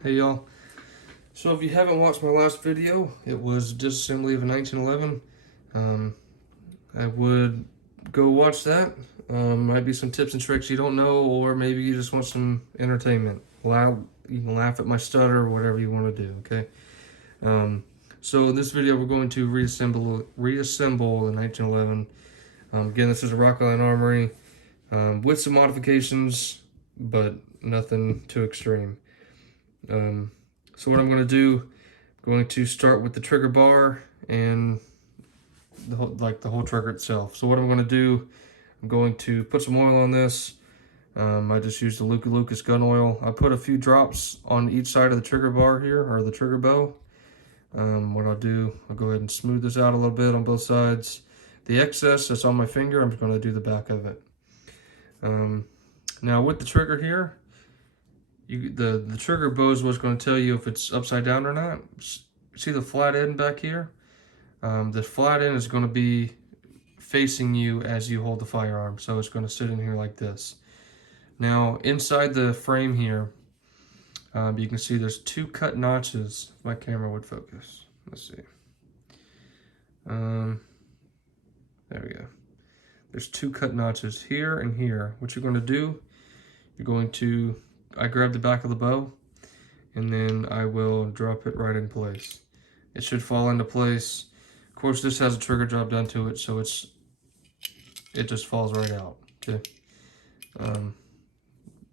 Hey y'all. So if you haven't watched my last video, it was disassembly of a 1911. Um, I would go watch that. Might be some tips and tricks you don't know, or maybe you just want some entertainment. You can laugh at my stutter or whatever you want to do, okay? Um, so in this video we're going to reassemble the 1911. Again, this is a Rockline Armory with some modifications, but nothing too extreme. So what I'm going to do, I'm going to start with the trigger bar and the whole trigger itself. So what I'm going to do, I'm going to put some oil on this. I just used the Lucas gun oil. I put a few drops on each side of the trigger bar here, or the trigger bow. What I'll do, I'll go ahead and smooth this out a little bit on both sides. The excess that's on my finger, I'm just going to do the back of it. Now with the trigger here, the trigger bow is what's going to tell you if it's upside down or not. See the flat end back here? The flat end is going to be facing you as you hold the firearm, so it's going to sit in here like this. Now inside the frame here, you can see there's two cut notches. If my camera would focus. Let's see. There we go. There's two cut notches here and here. What you're going to do, I grab the back of the bow, and then I will drop it right in place. It should fall into place. Of course, this has a trigger job done to it, so it just falls right out. Okay.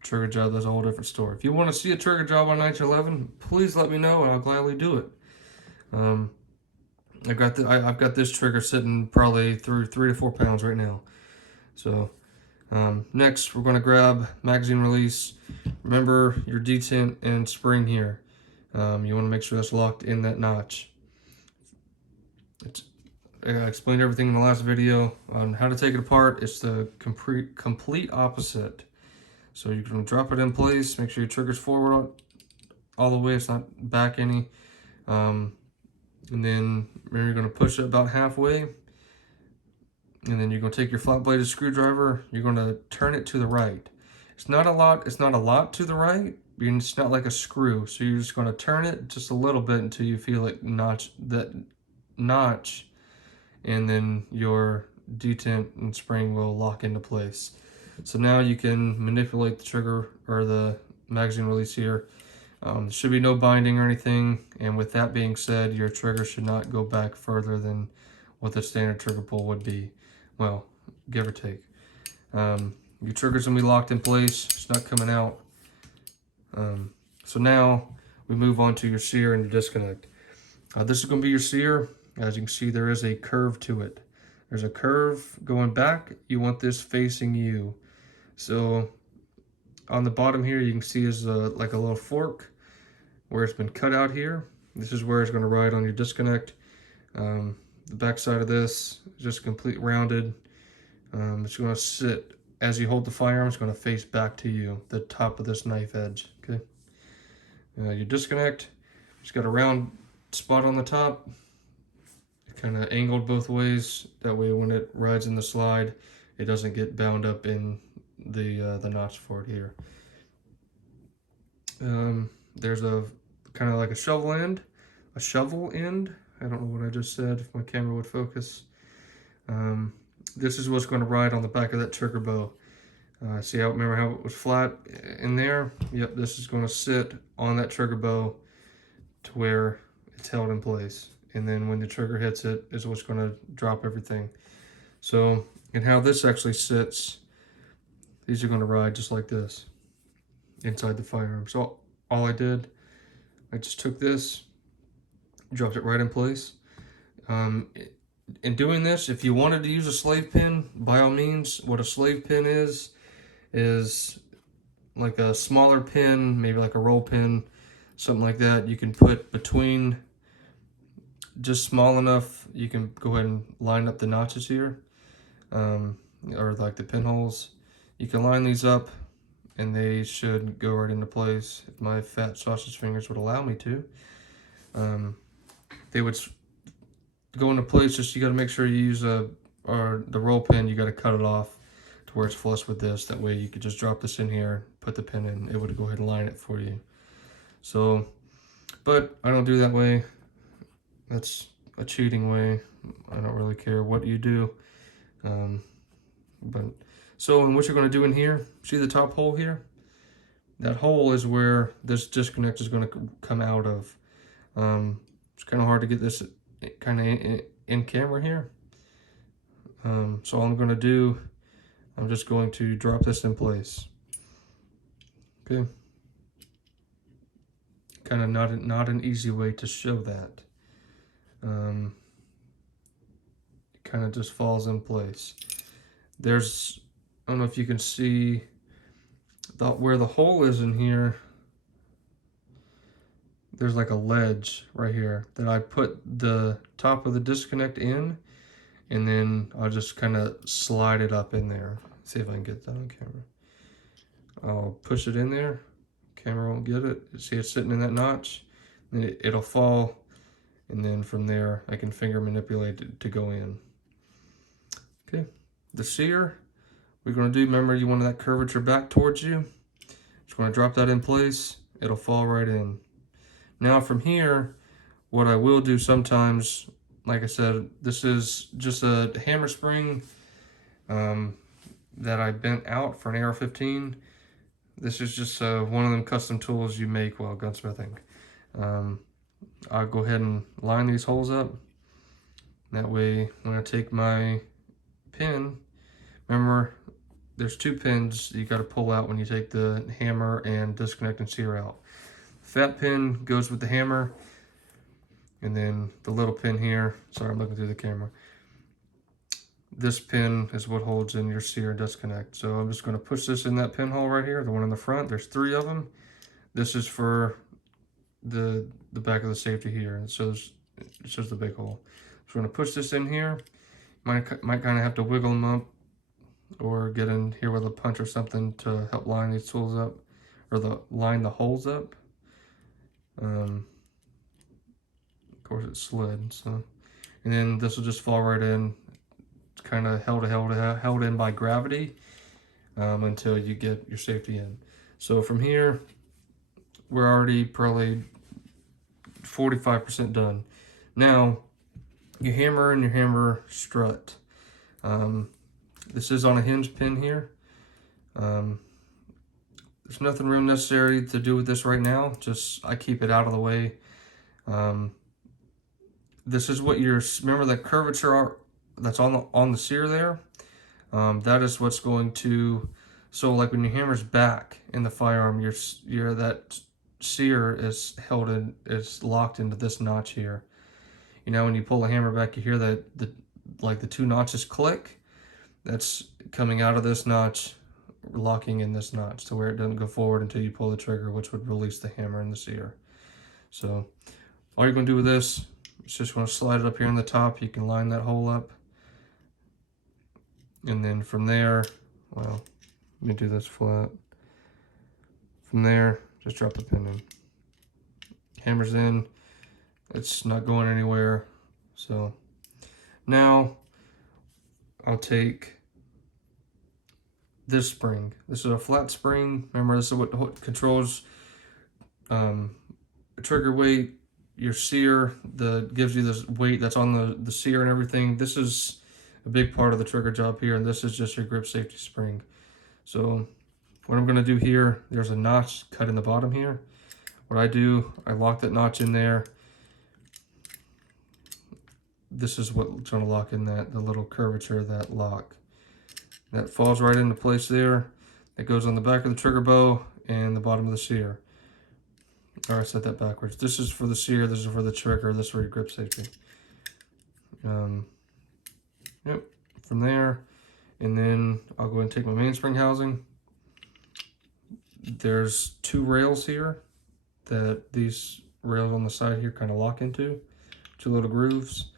Trigger job, that's a whole different story. If you want to see a trigger job on 1911, please let me know, and I'll gladly do it. I've got this trigger sitting probably through 3 to 4 pounds right now. So next, we're going to grab magazine release. Remember your detent and spring here. You want to make sure that's locked in that notch. I explained everything in the last video on how to take it apart. It's the complete opposite. So you're going to drop it in place. Make sure your trigger's forward all the way. It's not back any. And then you're going to push it about halfway. And then you're going to take your flat bladed screwdriver. You're going to turn it to the right. It's not a lot to the right. It's not like a screw. So you're just going to turn it just a little bit until you feel it notch, and then your detent and spring will lock into place. So now you can manipulate the trigger or the magazine release here. There should be no binding or anything, and with that being said, your trigger should not go back further than what the standard trigger pull would be. Well, give or take. Your trigger's gonna be locked in place. It's not coming out. So now we move on to your sear and your disconnect. This is gonna be your sear. As you can see, there is a curve to it. There's a curve going back. You want this facing you. So on the bottom here, you can see is like a little fork where it's been cut out here. This is where it's going to ride on your disconnect. The back side of this is just complete rounded. It's going to sit as you hold the firearm. It's going to face back to you, the top of this knife edge. Okay. Your disconnect, it's got a round spot on the top, kind of angled both ways. That way, when it rides in the slide, it doesn't get bound up in the notch for it here. There's a kind of like a shovel end. I don't know what I just said, if my camera would focus. This is what's going to ride on the back of that trigger bow. Remember how it was flat in there? Yep, this is going to sit on that trigger bow to where it's held in place. And then when the trigger hits it, is what's going to drop everything. So, and how this actually sits, these are going to ride just like this inside the firearm. So all I did, I just took this, dropped it right in place. In doing this, if you wanted to use a slave pin, by all means. What a slave pin is like a smaller pin, maybe like a roll pin, something like that. You can put between, just small enough, you can go ahead and line up the notches here, or like the pinholes. You can line these up and they should go right into place if my fat sausage fingers would allow me to. They would go into place. Just you got to make sure you use the roll pin. You got to cut it off to where it's flush with this. That way you could just drop this in here, put the pin in. It would go ahead and line it for you. So, but I don't do that way. That's a cheating way. I don't really care what you do. But so, and what you're going to do in here, see the top hole here? That hole is where this disconnect is going to come out of. It's kind of hard to get this kind of in camera here. So all I'm going to do, I'm just going to drop this in place. Okay. Kind of not an easy way to show that. It kind of just falls in place. There's, I don't know if you can see where the hole is in here. There's like a ledge right here that I put the top of the disconnect in, and then I'll just kind of slide it up in there. See if I can get that on camera. I'll push it in there. Camera won't get it. See, it's sitting in that notch. Then it'll fall, and then from there I can finger manipulate it to go in. Okay, the sear we're going to do, remember you want that curvature back towards you. Just going to drop that in place. It'll fall right in. Now from here, what I will do sometimes, like I said, this is just a hammer spring that I bent out for an AR-15. This is just one of them custom tools you make while gunsmithing. I'll go ahead and line these holes up. That way, when I take my pin, remember there's 2 pins you got to pull out when you take the hammer and disconnect and sear out. Fat pin goes with the hammer, and then the little pin here, sorry I'm looking through the camera, this pin is what holds in your sear and disconnect. So I'm just going to push this in that pinhole right here, the one in the front. There's 3 of them. This is for the back of the safety here, and so it's just the big hole. So I'm going to push this in here. Might kind of have to wiggle them up or get in here with a punch or something to help line these tools up, or line the holes up. Of course it slid, so, and then this will just fall right in. It's kind of held in by gravity until you get your safety in. So from here, we're already probably 45% done. Now, your hammer and your hammer strut. This is on a hinge pin here. There's nothing real necessary to do with this right now. Just I keep it out of the way. This is what remember the curvature that's on the sear there. That is what's going to. So like when your hammer's back in the firearm, that sear is locked into this notch here. You know, when you pull the hammer back, you hear that the 2 notches click. That's coming out of this notch, locking in this notch to where it doesn't go forward until you pull the trigger, which would release the hammer and the sear. So all you're going to do with this, it's just going to slide it up here on the top. You can line that hole up, and then from there, well, let me do this flat. From there, just drop the pin in. Hammer's in. It's not going anywhere. So now I'll take this spring. This is a flat spring. Remember, this is what controls trigger weight, your sear, gives you this weight that's on the sear and everything. This is a big part of the trigger job here, and this is just your grip safety spring. So what I'm going to do here, there's a notch cut in the bottom here. What I do, I lock that notch in there. This is what's going to lock in the little curvature, that lock. That falls right into place there. It goes on the back of the trigger bow and the bottom of the sear. Or I said that backwards. This is for the sear, this is for the trigger, this is for your grip safety. Yep, from there, and then I'll go ahead and take my mainspring housing. There's 2 rails here that these rails on the side here kind of lock into, 2 little grooves.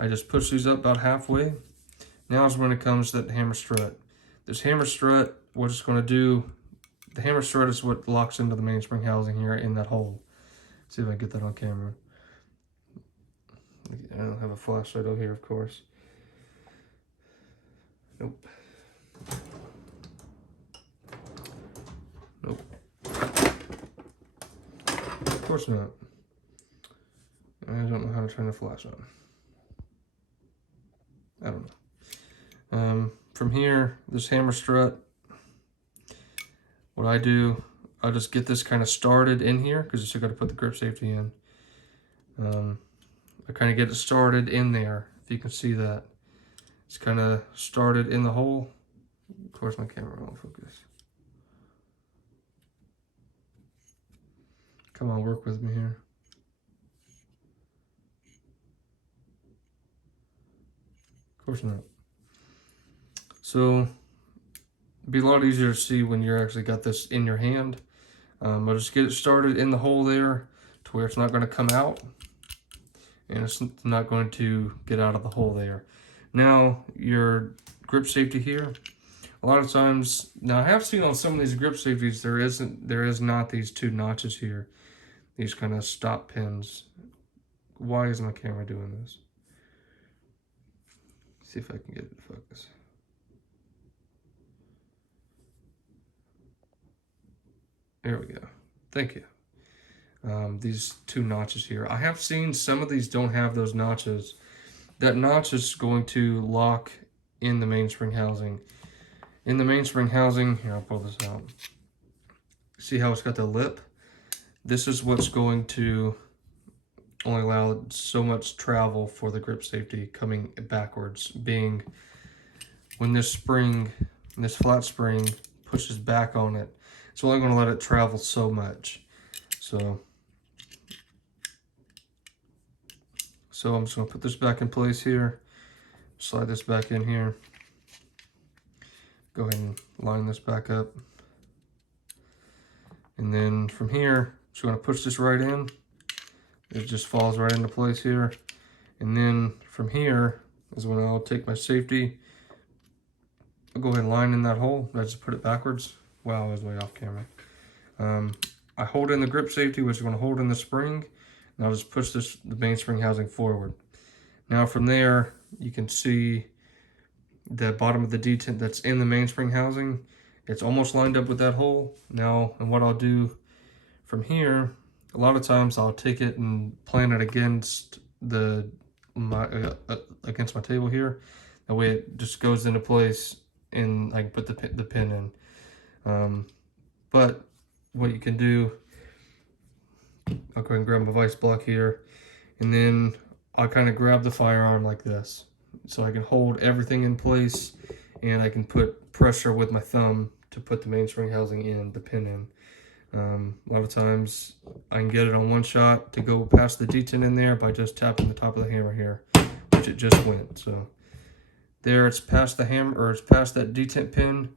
I just push these up about halfway. Now is when it comes to that hammer strut. This hammer strut, what it's going to do, the hammer strut is what locks into the mainspring housing here in that hole. Let's see if I can get that on camera. I don't have a flashlight over here, of course. Nope. Nope. course not. I don't know how to turn the flash on. I don't know. From here, this hammer strut, what I do, I'll just get this kind of started in here because you still got to put the grip safety in. I kind of get it started in there, if you can see that. It's kind of started in the hole. Of course, my camera won't focus. Come on, work with me here. Of course not. So, it'd be a lot easier to see when you're actually got this in your hand. I'll just get it started in the hole there to where it's not going to come out. And it's not going to get out of the hole there. Now, your grip safety here. A lot of times, now I have seen on some of these grip safeties, there is not these two notches here. These kind of stop pins. Why is my camera doing this? See if I can get it to focus. There we go. Thank you. These two notches here. I have seen some of these don't have those notches. That notch is going to lock in the mainspring housing. In the mainspring housing, here, I'll pull this out. See how it's got the lip? This is what's going to only allow so much travel for the grip safety coming backwards, being when this spring, this flat spring pushes back on it, it's only going to let it travel so much. So I'm just going to put this back in place here, slide this back in here, go ahead and line this back up. And then from here, just going to push this right in. It just falls right into place here. And then from here is when I'll take my safety. I'll go ahead and line in that hole. I just put it backwards. Wow, I was way off camera. I hold in the grip safety, which is going to hold in the spring. And I'll just push the mainspring housing forward. Now from there, you can see the bottom of the detent that's in the mainspring housing. It's almost lined up with that hole. Now, and what I'll do from here, a lot of times I'll take it and plant it against against my table here. That way it just goes into place and I can put the pin in. But what you can do, I'll go ahead and grab my vise block here, and then I'll kind of grab the firearm like this. So I can hold everything in place, and I can put pressure with my thumb to put the mainspring housing in, the pin in. A lot of times I can get it on one shot to go past the detent in there by just tapping the top of the hammer here, which it just went. So there, it's past the hammer, or it's past that detent pin.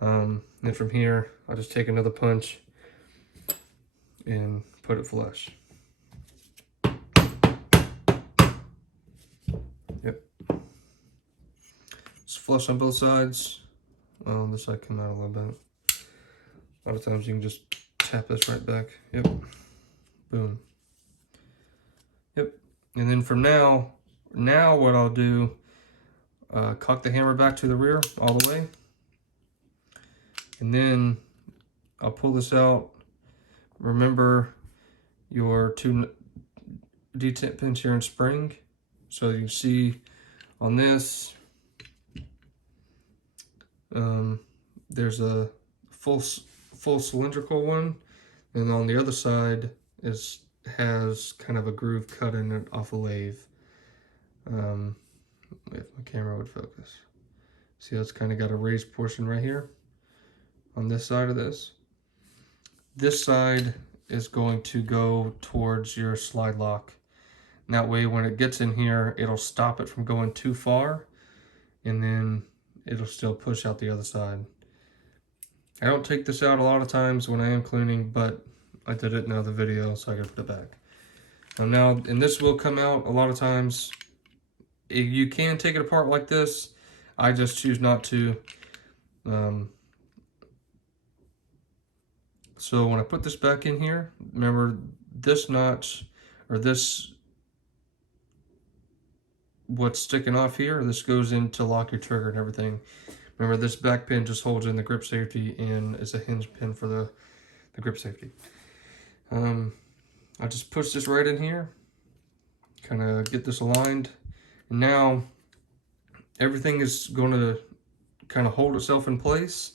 Then from here, I'll just take another punch and put it flush. Yep. It's flush on both sides. This side come out a little bit. A lot of times you can just tap this right back. Yep. Boom. Yep. And then from now what I'll do, cock the hammer back to the rear all the way. And then I'll pull this out. Remember your two detent pins here in spring. So you can see on this, there's a full cylindrical one, and on the other side has kind of a groove cut in it off a lathe. If my camera would focus. See how it's kind of got a raised portion right here on this side of this. This side is going to go towards your slide lock. And that way when it gets in here, it'll stop it from going too far, and then it'll still push out the other side. I don't take this out a lot of times when I am cleaning, but I did it in another video, so I can put it back. And this will come out a lot of times. You can take it apart like this. I just choose not to. So when I put this back in here, remember this notch, or this, what's sticking off here, this goes in to lock your trigger and everything. Remember, this back pin just holds in the grip safety and is a hinge pin for the grip safety. just push this right in here, kind of get this aligned, and now everything is going to kind of hold itself in place.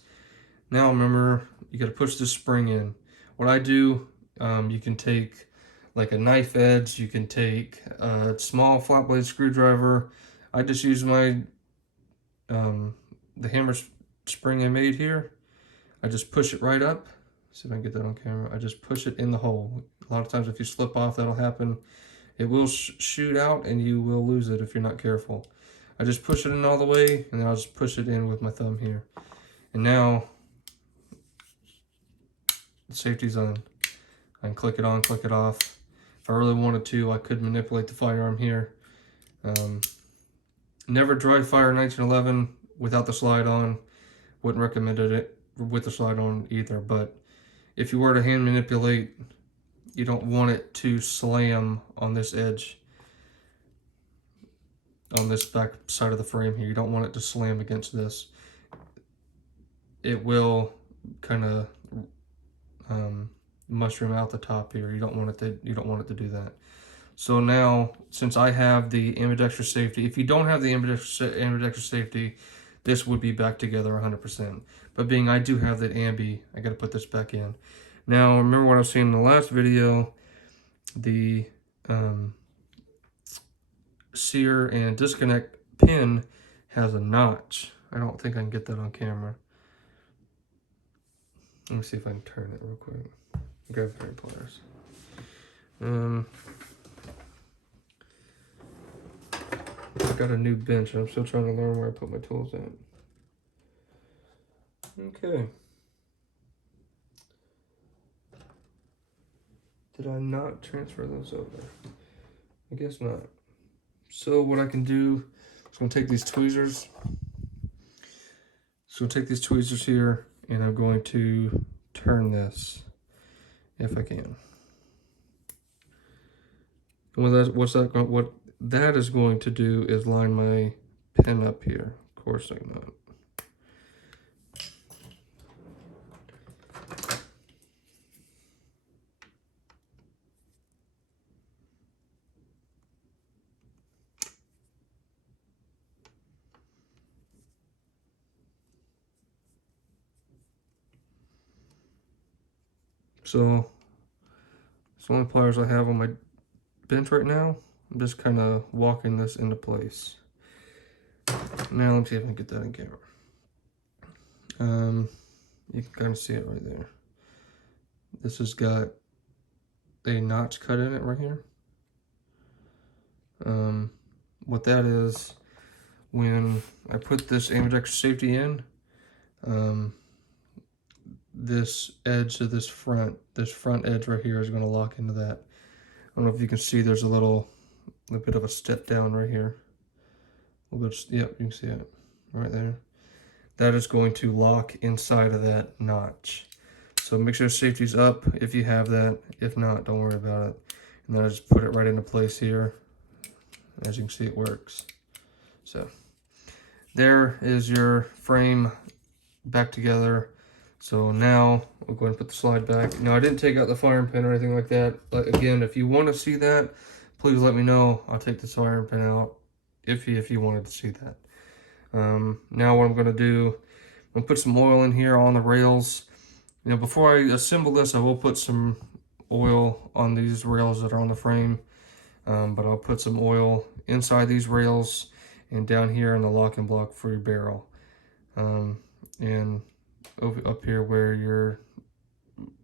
Now remember, you got to push this spring in. What I do, you can take like a knife edge, you can take a small flat blade screwdriver. I just use my the hammer spring I made here. I just push it right up. See if I can get that on camera. I just push it in the hole. A lot of times if you slip off, that'll happen. It will shoot out and you will lose it if you're not careful. I just push it in all the way, and then I'll just push it in with my thumb here. And now the safety's on. I can click it on, click it off. If I really wanted to, I could manipulate the firearm here. Never dry fire 1911 without the slide on. Wouldn't recommend it with the slide on either, but if you were to hand manipulate, you don't want it to slam on this edge, on this back side of the frame here. You don't want it to slam against this. It will kind of mushroom out the top here. You don't want it to do that. So now, since I have the ambidextrous safety, if you don't have the ambidextrous safety, this would be back together 100%. But being I do have that ambi, I got to put this back in. Now, remember what I was saying in the last video, the sear and disconnect pin has a notch. I don't think I can get that on camera. Let me see if I can turn it real quick. Grab pair of pliers. I've got a new bench and I'm still trying to learn where I put my tools at. Okay. Did I not transfer those over? I guess not. So what I can do is I'm going to take these tweezers. So I'll take these tweezers here and I'm going to turn this if I can. And what that is going to do is line my pen up here. Of course I'm not. So it's the only pliers I have on my bench right now. I'm just kind of walking this into place. Now let's see if I can get that in camera. You can kind of see it right there. This has got a notch cut in it right here. What that is, when I put this ambidextrous safety in, this edge of this front edge right here is going to lock into that. I don't know if you can see, there's a bit of a step down right here. A little bit, yep, you can see it right there. That is going to lock inside of that notch. So make sure safety's up if you have that. If not, don't worry about it. And then I just put it right into place here. As you can see, it works. So there is your frame back together. So now we'll go ahead and put the slide back. Now I didn't take out the firing pin or anything like that. But again, if you want to see that, please let me know. I'll take this firing pin out if you wanted to see that. Now what I'm going to do, I'm going to put some oil in here on the rails. You know, before I assemble this, I will put some oil on these rails that are on the frame. But I'll put some oil inside these rails and down here in the locking block for your barrel. And up here where your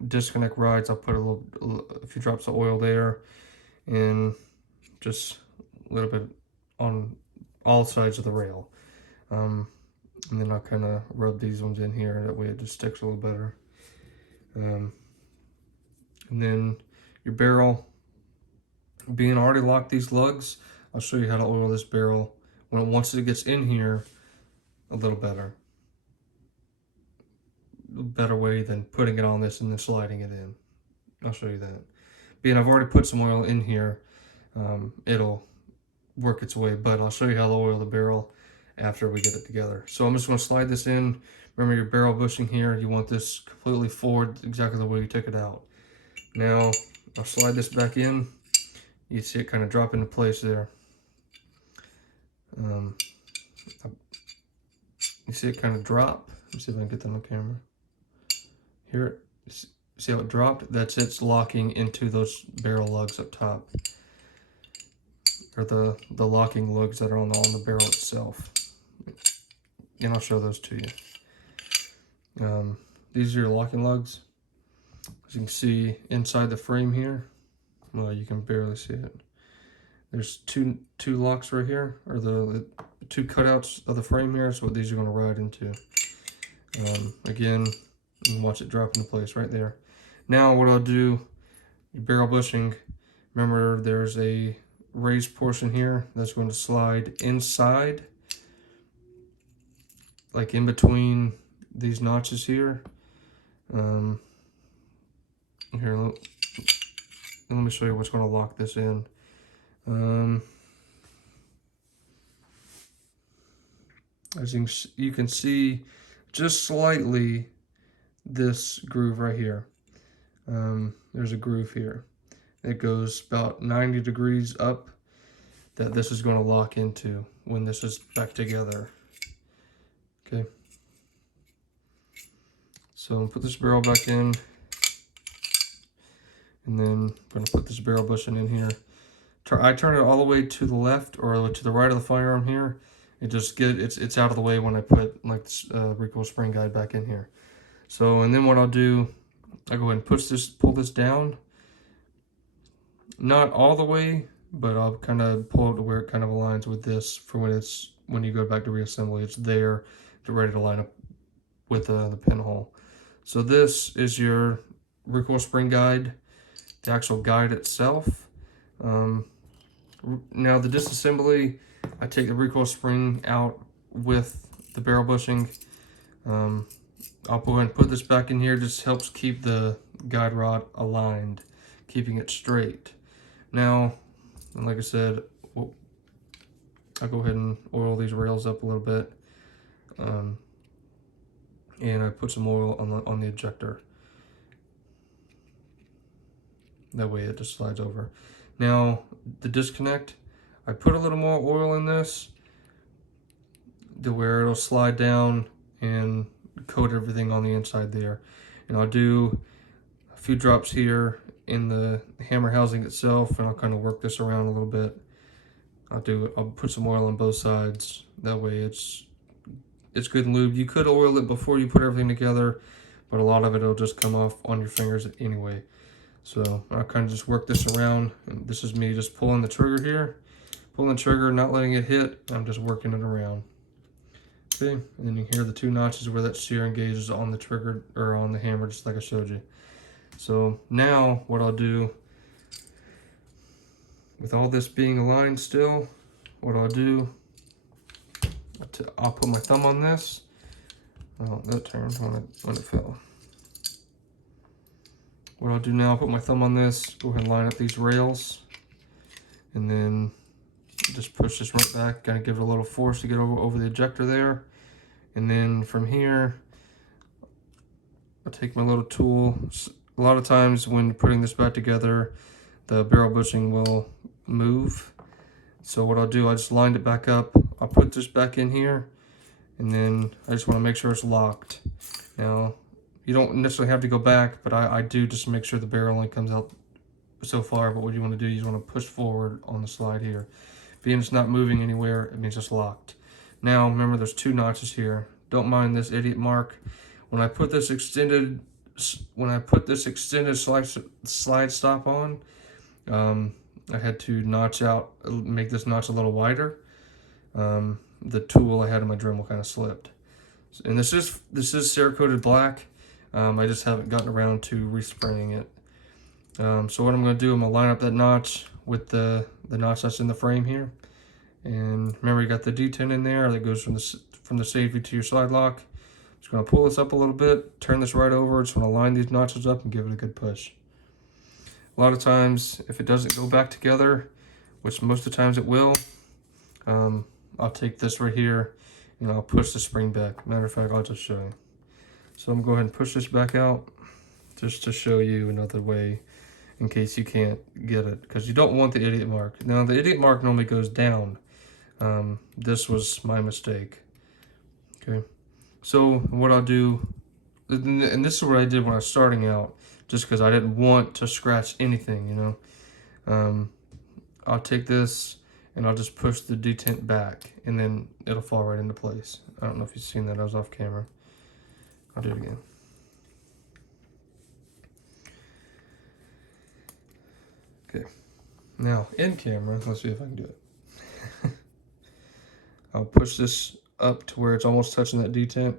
disconnect rides, I'll put a few drops of oil there, and just a little bit on all sides of the rail. And then I'll kind of rub these ones in here, that way it just sticks a little better. And then your barrel, being already locked these lugs, I'll show you how to oil this barrel once it gets in here a little better. Better way than putting it on this and then sliding it in. I'll show you that. Being I've already put some oil in here, it'll work its way, but I'll show you how to oil the barrel after we get it together. So I'm just going to slide this in. Remember your barrel bushing here, you want this completely forward exactly the way you took it out. Now I'll slide this back in. You see it kind of drop into place there. You see it kind of drop. Let me see if I can get that on camera. Here, see how it dropped? That's it's locking into those barrel lugs up top, or the locking lugs that are on the barrel itself. And I'll show those to you. These are your locking lugs. As you can see inside the frame here, well, you can barely see it. There's two locks right here, or the two cutouts of the frame here. So what these are going to ride into. Again, you can watch it drop into place right there. Now what I'll do, barrel bushing, remember there's a raised portion here that's going to slide inside, like in between these notches here. Here, let me show you what's going to lock this in. As you can see, just slightly, this groove right here. There's a groove here. It goes about 90 degrees up that this is going to lock into when this is back together. Okay. So I'm going to put this barrel back in, and then I'm going to put this barrel bushing in here. I turn it all the way to the left or to the right of the firearm here. It's out of the way when I put like this recoil spring guide back in here. So, and then what I'll do, I go ahead and pull this down. Not all the way, but I'll kind of pull it to where it kind of aligns with this for when you go back to reassembly, it's there to ready to line up with the pinhole. So this is your recoil spring guide, the actual guide itself. Now the disassembly, I take the recoil spring out with the barrel bushing. I'll go ahead and put this back in here. Just helps keep the guide rod aligned, keeping it straight. Now, and like I said, I'll go ahead and oil these rails up a little bit. And I put some oil on the ejector. That way it just slides over. Now, the disconnect, I put a little more oil in this to where it'll slide down and coat everything on the inside there. And I'll do a few drops here in the hammer housing itself, and I'll kind of work this around a little bit. I'll put some oil on both sides. That way it's good and lubed. You could oil it before you put everything together, but a lot of it'll just come off on your fingers anyway. So I'll kind of just work this around, and this is me just pulling the trigger here. Pulling the trigger, not letting it hit, I'm just working it around. Okay, and then you hear the two notches where that steering gauge is on the trigger, or on the hammer, just like I showed you. So now what I'll do, with all this being aligned still, what I'll do, I'll put my thumb on this. Oh, that turned when it fell. What I'll do now, I'll put my thumb on this, go ahead and line up these rails, and then just push this right back, kind of give it a little force to get over the ejector there. And then from here, I'll take my little tool. A lot of times when putting this back together, the barrel bushing will move. So what I'll do, I just lined it back up. I'll put this back in here, and then I just want to make sure it's locked. Now, you don't necessarily have to go back, but I do just make sure the barrel only comes out so far. But what you want to do, you want to push forward on the slide here. Being it's not moving anywhere, it means it's locked. Now, remember there's two notches here. Don't mind this idiot mark. When I put this extended slide stop on, I had to make this notch a little wider. The tool I had in my Dremel kind of slipped. And this is Cerakoted black. I just haven't gotten around to respringing it. So what I'm going to do, I'm going to line up that notch with the notch that's in the frame here. And remember, you got the detent in there that goes from the safety to your slide lock. Just going to pull this up a little bit, turn this right over. Just want to line these notches up and give it a good push. A lot of times, if it doesn't go back together, which most of the times it will, I'll take this right here and I'll push the spring back. Matter of fact, I'll just show you. So I'm going to go ahead and push this back out just to show you another way in case you can't get it, because you don't want the idiot mark. Now the idiot mark normally goes down. This was my mistake. Okay, so what I'll do, and this is what I did when I was starting out, just because I didn't want to scratch anything, you know. I'll take this and I'll just push the detent back, and then it'll fall right into place. I don't know if you've seen that, I was off camera. I'll do it again. Okay, now in camera, let's see if I can do it. I'll push this up to where it's almost touching that detent.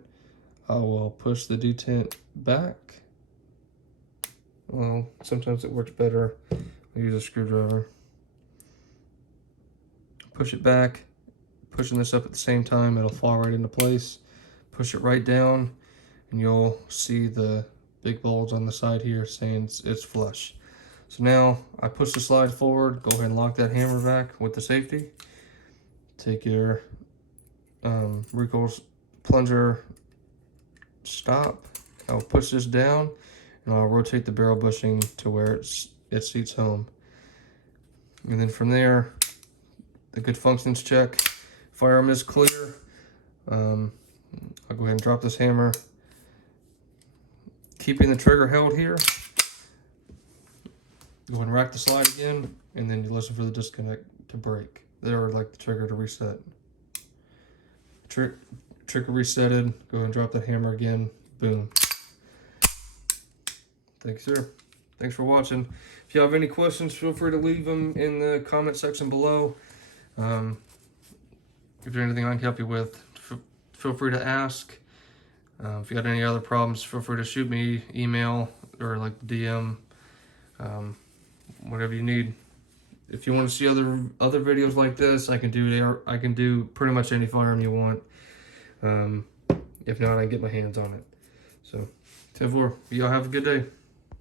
I will push the detent back. Well, sometimes it works better. I use a screwdriver. Push it back. Pushing this up at the same time, it'll fall right into place. Push it right down, and you'll see the big bulge on the side here saying it's flush. So now I push the slide forward, go ahead and lock that hammer back with the safety. Take your recoil plunger stop. I'll push this down and I'll rotate the barrel bushing to where it seats home. And then from there, the good functions check. Firearm is clear. I'll go ahead and drop this hammer. Keeping the trigger held here. Go ahead and rack the slide again, and then you listen for the disconnect to break. There, like the trigger to reset. Trigger resetted. Go ahead and drop the hammer again. Boom. Thanks, sir. Thanks for watching. If you have any questions, feel free to leave them in the comment section below. If there's anything I can help you with, feel free to ask. If you got any other problems, feel free to shoot me email or like DM. Whatever you need. If you want to see other videos like this, I can do pretty much any firearm you want. If not, I can get my hands on it. So, 10-4. Y'all have a good day.